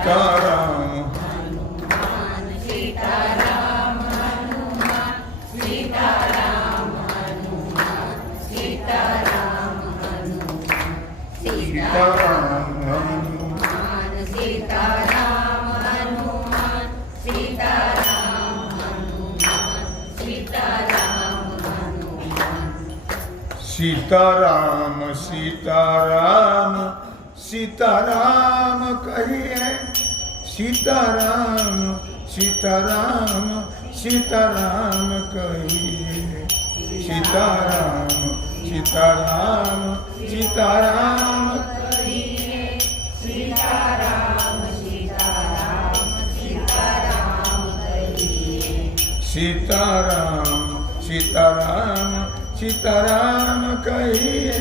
सीताराम। सीताराम सीता राम कहिए? सीताराम सीताराम सीताराम कहिए। सीताराम सीताराम सीताराम सीताराम सीताराम सीताराम कहिए।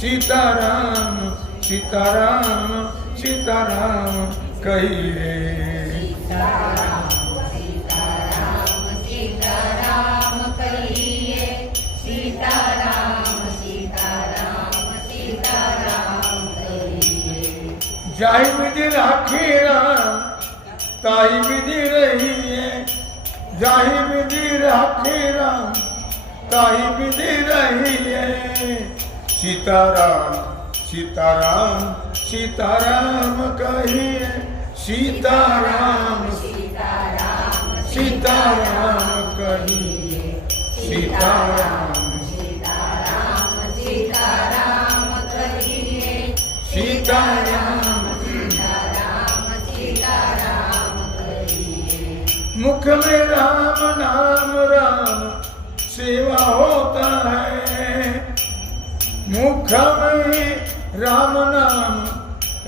सीताराम सीताराम सीताराम कहिए जाई विधि राखी राम ताई विधि रही है जाही विधि राखी राम ताई विधि रही है सीताराम सीताराम सीताराम कहिए। सीताराम। सीताराम कहिए। सीताराम। सीताराम। सीताराम कहिए सीताराम सीताराम सीताराम कहिए मुख में राम, नाम, राम सेवा होता है। मुख में राम, नाम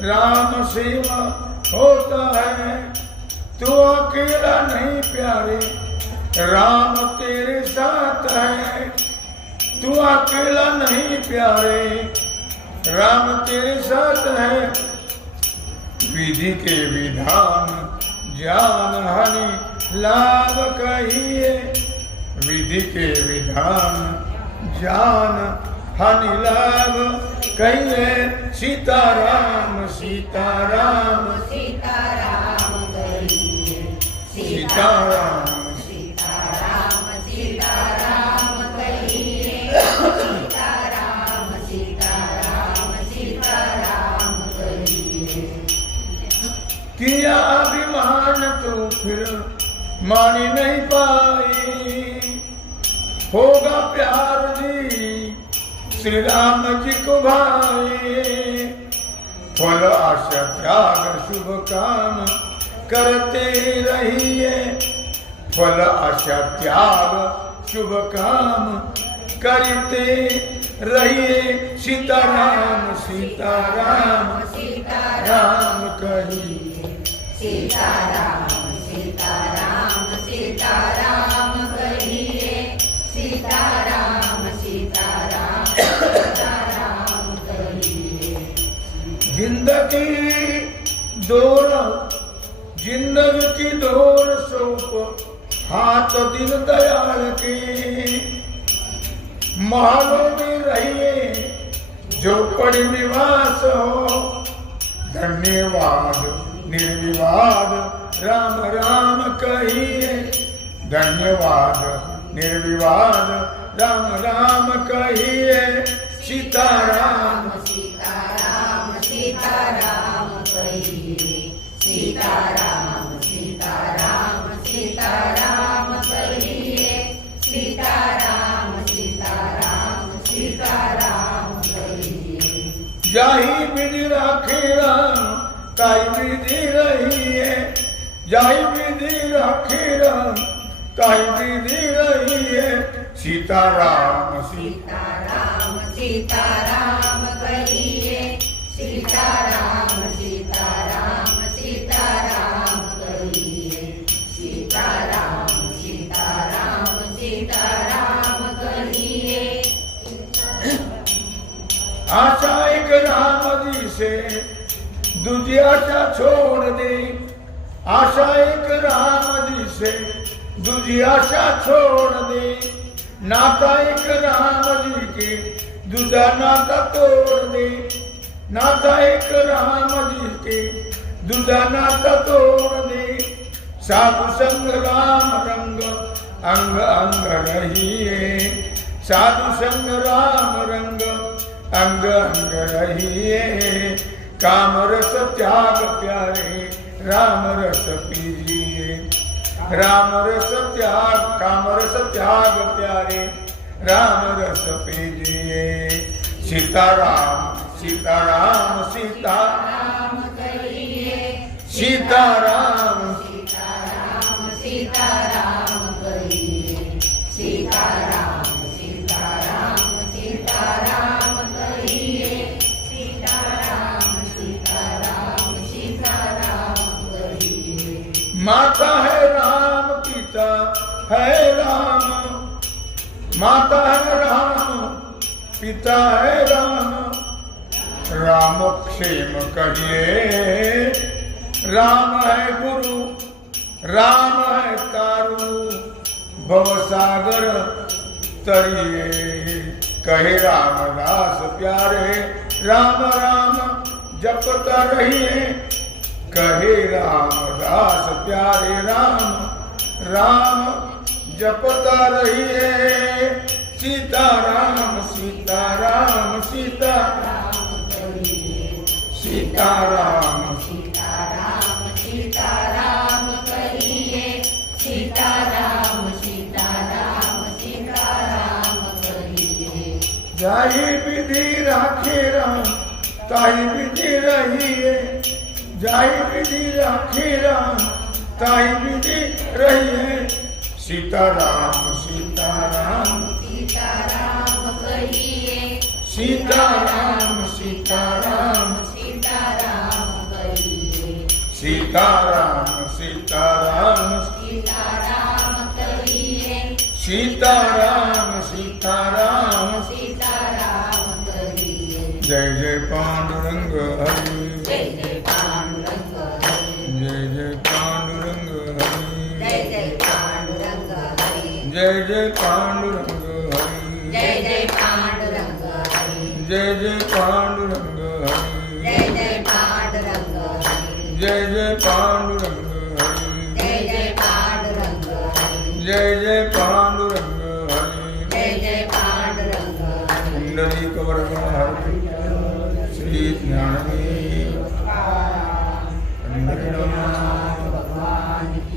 राम सेवा होता है। तू अकेला नहीं प्यारे, राम तेरे साथ है। तू अकेला नहीं प्यारे, राम तेरे साथ है। विधि के विधान जान हनि लाभ कहिए। विधि के विधान जान हनि लाभ कहिए सीताराम सीताराम। सीताराम कहिए सीताराम। सीताराम सीताराम कहिए सीताराम सीताराम सीताराम कहिए किया अभिमान तो फिर मानी नहीं पाई? होगा प्यार जी श्री राम जी को भाई फल आशा त्याग, शुभ काम करते रहिए। फल आशा त्याग, शुभ काम करते रहिए। सीताराम सीताराम सीताराम राम कहिए। सीताराम सीताराम सीताराम कहिए। सीताराम ज़िंदगी दौर, ज़िंदगी की दौर सौंप, हाथ दिन दयाल के। महलों में रहिए, जो पड़ी निवास हो। धन्यवाद, निर्विवाद, राम राम कहिए। धन्यवाद, निर्विवाद, राम राम कहिए। सीताराम। सीताराम। सीताराम कहिए सीताराम सीताराम सीताराम कहिए सीताराम सीताराम सीताराम कहिए जाही विधि राखे राम, ताई विधि रही है। जाही विधि राखे राम, ताई विधि रही है। सीताराम सीता सीताराम सीताराम। आशा एक राम दी से दूजी आशा छोड़ दे। आशा एक राम दी से दूजी आशा छोड़ दे। नाता एक राम जी के दूजा नाता तोड़ दे। नाथा एक राम जी के दूजा तोड़ दे। साधु संग राम रंग अंग अंग रहिए। साधु संग राम रंग अंग अंग रहिए। काम रस त्याग प्यारे राम रस पीजिए। राम रस त्याग काम रस त्याग प्यारे राम रस पीजिए। सीताराम सीताराम, सीता। सीताराम। सीताराम सीताराम सीताराम सीताराम सीताराम सीताराम सीताराम सीताराम माता है राम, पिता है राम। माता है राम, पिता है राम। राम क्षेम कहिए। राम है गुरु, राम है तारू भवसागर तरिए। कहे रामदास प्यारे, राम राम जपता रहिए। कहे रामदास प्यारे, राम राम जपता रहिए। सीता राम सीता राम सीता राम। कहिए सीता राम सीताराम सीताराम कहिए। सीताराम सीताराम सीताराम कहिए। जाई विधि राखे राम ताई विधि रहिए। जाई विधि राखे राम ताई विधि रहिए। सीता राम सीता राम सीताराम। कहिए सीता राम सीता राम सीताराम कहिए सीता राम सीता राम सीताराम कहिए सीता राम सीता राम सीताराम कहिए जय जय पांडुरंग हरि जय जय पांडुरंग हरि जय जय पांडुरंग हरि जय जय पांडुरंग हरि जय जय पांडुरंग हरि जय जय पांडुरंग हरि जय जय जय जय पांडुरंग हरि। जय जय पांडुरंग कुंडली कवर हरि श्री ज्ञानवी भगवान।